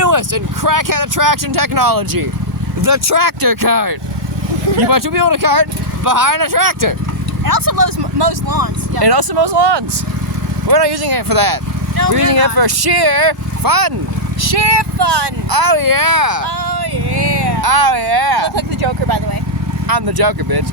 newest in crackhead attraction technology, the tractor cart. You put two people in a cart behind a tractor. It also mows lawns. Yeah. It also mows lawns. We're not using it for that. No, we're using it for sheer fun. Sheer fun. Oh yeah. Oh yeah. Oh yeah. You look like the Joker, by the way. I'm the Joker, bitch.